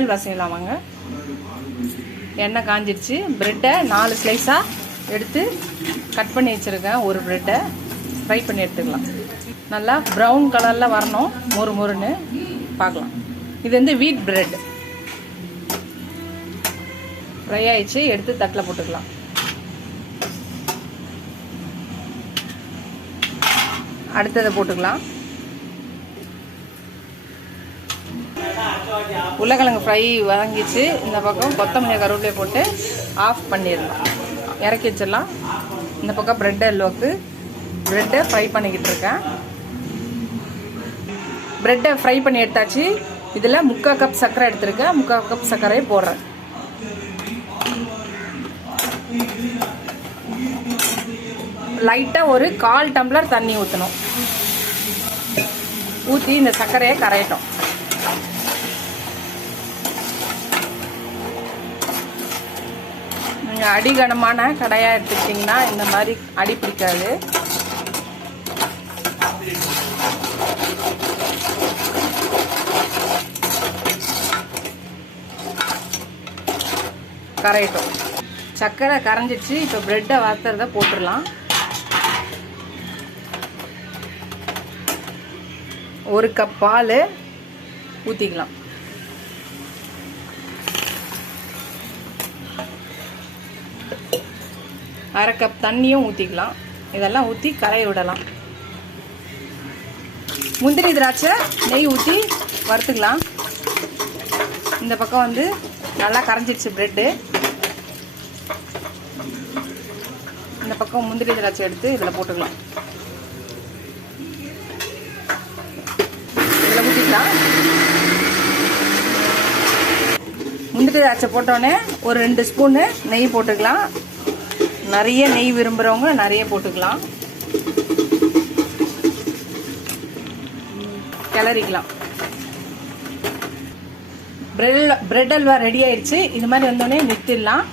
அல்வா செய்யலாம் வாங்க. எண்ணெய் காஞ்சிடுச்சு. ப்ரெட்டை 4 ஸ்லைஸாக எடுத்து கட் பண்ணி வச்சுருக்கேன். ஒரு ப்ரெட்டை ஃப்ரை பண்ணி எடுத்துக்கலாம். நல்லா ப்ரௌன் கலரில் வரணும், மொறு மொறுன்னு பார்க்கலாம். இது வந்து வீட் பிரெட். ஃப்ரை ஆயிடுச்சு, எடுத்து தட்டில் போட்டுக்கலாம். அடுத்ததை போட்டுக்கலாம். உருளைக்கிழங்கு ஃப்ரை வாங்கிச்சு. இந்த பக்கம் கொத்தமல்லி கருவேப்பிலையை போட்டு ஆஃப் பண்ணிடலாம், இறக்கி வச்சிடலாம். இந்த பக்கம் ப்ரெட் அல்வாவுக்கு ப்ரெட்டை ஃப்ரை பண்ணிக்கிட்டு இருக்கேன். ப்ரெட்டை ஃப்ரை பண்ணி எடுத்தாச்சு. இதில் 3/4 கப் சர்க்கரை எடுத்திருக்கேன். 3/4 கப் சர்க்கரையை போடுறேன். லைட்டாக ஒரு 1/4 டம்ளர் தண்ணி ஊற்றணும். ஊற்றி இந்த சர்க்கரையை கரையட்டும். நீங்கள் அடிகனமான கடாயாக எடுத்துக்கிட்டிங்கன்னா இந்த மாதிரி அடி பிடிக்காது. கரையட்டும். சர்க்கரை கரைஞ்சிடுச்சு. இப்போ ப்ரெட்டை வறுத்துறத போட்டுடலாம். 1 கப் பால் ஊற்றிக்கலாம். அரை கப் தண்ணியும் ஊற்றிக்கலாம். இதெல்லாம் ஊற்றி கரைய விடலாம். முந்திரி திராட்சை நெய் ஊற்றி வறுத்துக்கலாம். இந்த பக்கம் வந்து நல்லா கரைஞ்சிடுச்சு ப்ரெட்டு. இந்த பக்கம் முந்திரி திராட்சை எடுத்து இதில் போட்டுக்கலாம். இதில் ஊற்றிக்கலாம். முந்திரி திராட்சை போட்டோடனே ஒரு 2 ஸ்பூனு நெய் போட்டுக்கலாம். நிறைய நெய் விரும்புகிறவங்க நிறைய போட்டுக்கலாம். கிளறிக்கலாம். பிரெட் அல்வா ரெடி ஆயிடுச்சு. இது மாதிரி வந்தோடனே நிறுத்திடலாம்.